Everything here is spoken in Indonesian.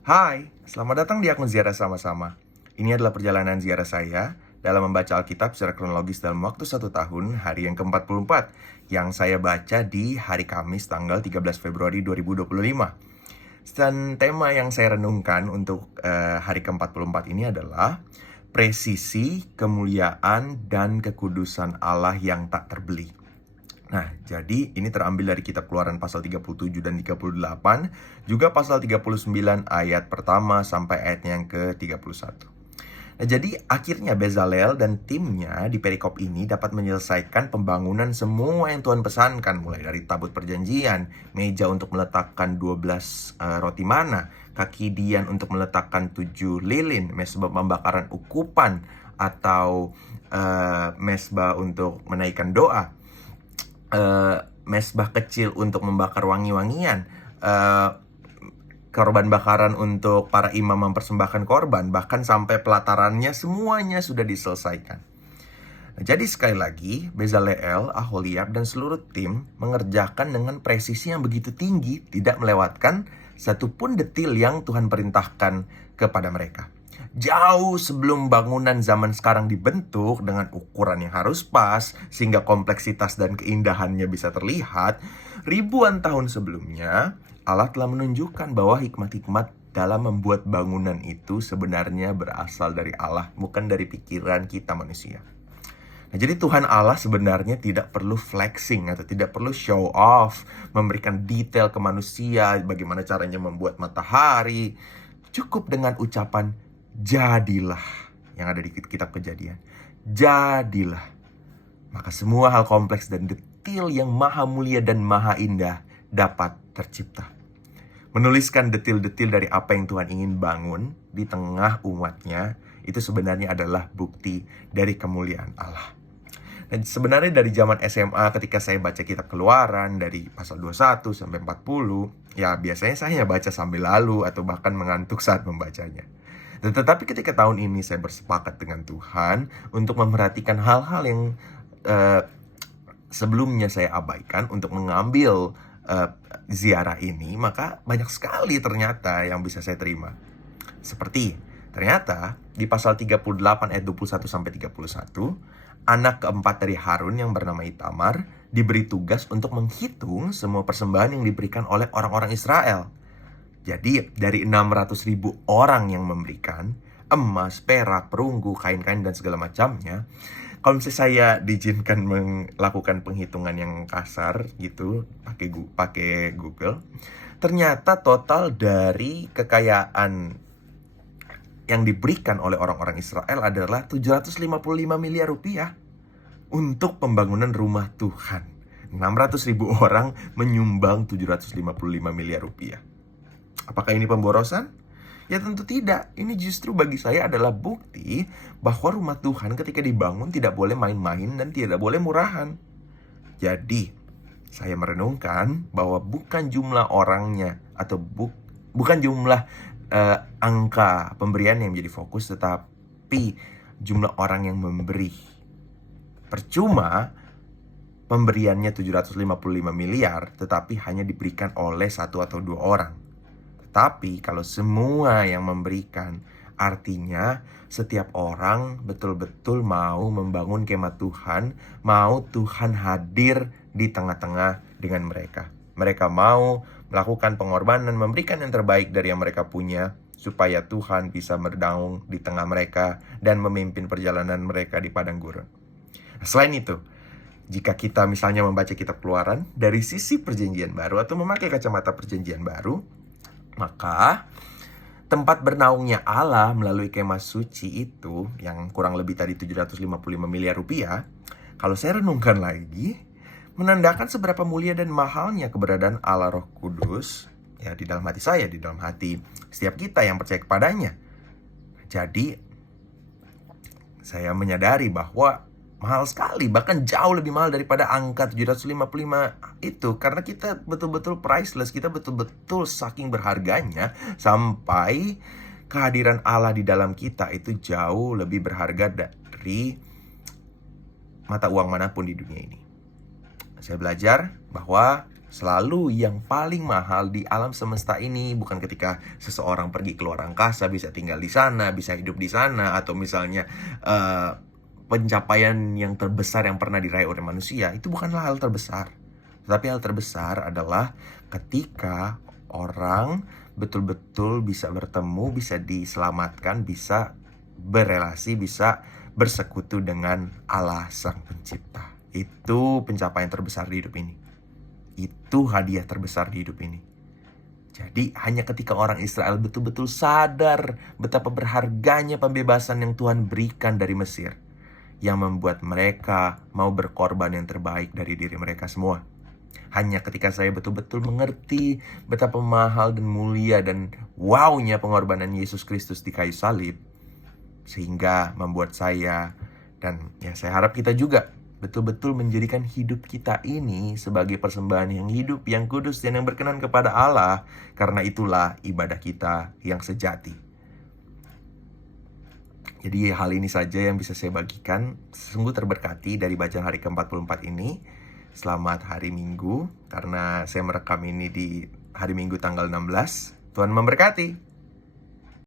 Hai, selamat datang di akun Ziarah Sama-sama. Ini adalah perjalanan ziarah saya dalam membaca Alkitab secara kronologis dalam waktu 1 tahun, hari yang ke-44, yang saya baca di hari Kamis tanggal 13 Februari 2025. Dan tema yang saya renungkan untuk hari ke-44 ini adalah presisi, kemuliaan, dan kekudusan Allah yang tak terbeli. Nah, jadi ini terambil dari kitab Keluaran pasal 37 dan 38, juga pasal 39 ayat pertama sampai ayatnya yang ke-31. Nah, jadi akhirnya Bezalel dan timnya di perikop ini dapat menyelesaikan pembangunan semua yang Tuhan pesankan, mulai dari tabut perjanjian, meja untuk meletakkan 12 roti mana, kaki dian untuk meletakkan 7 lilin, mesbah pembakaran ukupan atau mesbah untuk menaikkan doa, mesbah kecil untuk membakar wangi-wangian, korban bakaran untuk para imam mempersembahkan korban, bahkan sampai pelatarannya semuanya sudah diselesaikan. Nah, jadi sekali lagi, Bezalel, Aholiab, dan seluruh tim mengerjakan dengan presisi yang begitu tinggi, tidak melewatkan satupun detil yang Tuhan perintahkan kepada mereka. Jauh sebelum bangunan zaman sekarang dibentuk dengan ukuran yang harus pas, sehingga kompleksitas dan keindahannya bisa terlihat, ribuan tahun sebelumnya, Allah telah menunjukkan bahwa hikmat-hikmat dalam membuat bangunan itu sebenarnya berasal dari Allah, bukan dari pikiran kita manusia. Nah, jadi Tuhan Allah sebenarnya tidak perlu flexing atau tidak perlu show off, memberikan detail ke manusia, bagaimana caranya membuat matahari. Cukup dengan ucapan, jadilah, yang ada di kitab Kejadian. Jadilah. Maka semua hal kompleks dan detil yang maha mulia dan maha indah dapat tercipta. Menuliskan detil-detil dari apa yang Tuhan ingin bangun di tengah umatnya, itu sebenarnya adalah bukti dari kemuliaan Allah. Dan sebenarnya dari zaman SMA ketika saya baca kitab Keluaran dari pasal 21 sampai 40, ya biasanya saya baca sambil lalu atau bahkan mengantuk saat membacanya. Tetapi ketika tahun ini saya bersepakat dengan Tuhan untuk memperhatikan hal-hal yang sebelumnya saya abaikan untuk mengambil ziarah ini, maka banyak sekali ternyata yang bisa saya terima. Seperti ternyata di pasal 38 ayat 21 sampai 31, anak keempat dari Harun yang bernama Itamar diberi tugas untuk menghitung semua persembahan yang diberikan oleh orang-orang Israel. Jadi dari 600.000 orang yang memberikan emas, perak, perunggu, kain-kain dan segala macamnya, kalau misalnya saya diizinkan melakukan penghitungan yang kasar gitu pakai Google, ternyata total dari kekayaan yang diberikan oleh orang-orang Israel adalah 755 miliar rupiah untuk pembangunan rumah Tuhan. 600.000 orang menyumbang 755 miliar rupiah. Apakah ini pemborosan? Ya tentu tidak. Ini justru bagi saya adalah bukti bahwa rumah Tuhan ketika dibangun tidak boleh main-main dan tidak boleh murahan. Jadi, saya merenungkan bahwa bukan jumlah orangnya atau bukan jumlah angka pemberian yang menjadi fokus, tetapi jumlah orang yang memberi. Percuma pemberiannya 755 miliar, tetapi hanya diberikan oleh 1 atau 2 orang. Tetapi kalau semua yang memberikan, artinya setiap orang betul-betul mau membangun kemah Tuhan, mau Tuhan hadir di tengah-tengah dengan mereka. Mereka mau melakukan pengorbanan, memberikan yang terbaik dari yang mereka punya, supaya Tuhan bisa bernaung di tengah mereka dan memimpin perjalanan mereka di padang gurun. Selain itu, jika kita misalnya membaca kitab Keluaran dari sisi perjanjian baru atau memakai kacamata perjanjian baru, maka tempat bernaungnya Allah melalui kemah suci itu, yang kurang lebih tadi 755 miliar rupiah, kalau saya renungkan lagi, menandakan seberapa mulia dan mahalnya keberadaan Allah Roh Kudus ya di dalam hati saya, di dalam hati setiap kita yang percaya kepadanya. Jadi saya menyadari bahwa mahal sekali, bahkan jauh lebih mahal daripada angka 755 itu, karena kita betul-betul priceless, kita betul-betul saking berharganya sampai kehadiran Allah di dalam kita itu jauh lebih berharga dari mata uang manapun di dunia ini. Saya belajar bahwa Selalu yang paling mahal di alam semesta ini bukan ketika seseorang pergi ke luar angkasa, bisa tinggal di sana, bisa hidup di sana, atau misalnya pencapaian yang terbesar yang pernah diraih oleh manusia. Itu bukanlah hal terbesar. Tetapi hal terbesar adalah ketika orang betul-betul bisa bertemu, bisa diselamatkan, bisa berelasi, bisa bersekutu dengan Allah Sang Pencipta. Itu pencapaian terbesar di hidup ini. Itu hadiah terbesar di hidup ini. Jadi hanya ketika orang Israel betul-betul sadar betapa berharganya pembebasan yang Tuhan berikan dari Mesir, yang membuat mereka mau berkorban yang terbaik dari diri mereka semua. Hanya ketika saya betul-betul mengerti betapa mahal dan mulia dan wownya pengorbanan Yesus Kristus di kayu salib, sehingga membuat saya, dan ya saya harap kita juga, betul-betul menjadikan hidup kita ini sebagai persembahan yang hidup, yang kudus, dan yang berkenan kepada Allah. Karena itulah ibadah kita yang sejati. Jadi hal ini saja yang bisa saya bagikan. Sungguh terberkati dari bacaan hari ke-44 ini. Selamat hari Minggu, karena saya merekam ini di hari Minggu tanggal 16. Tuhan memberkati.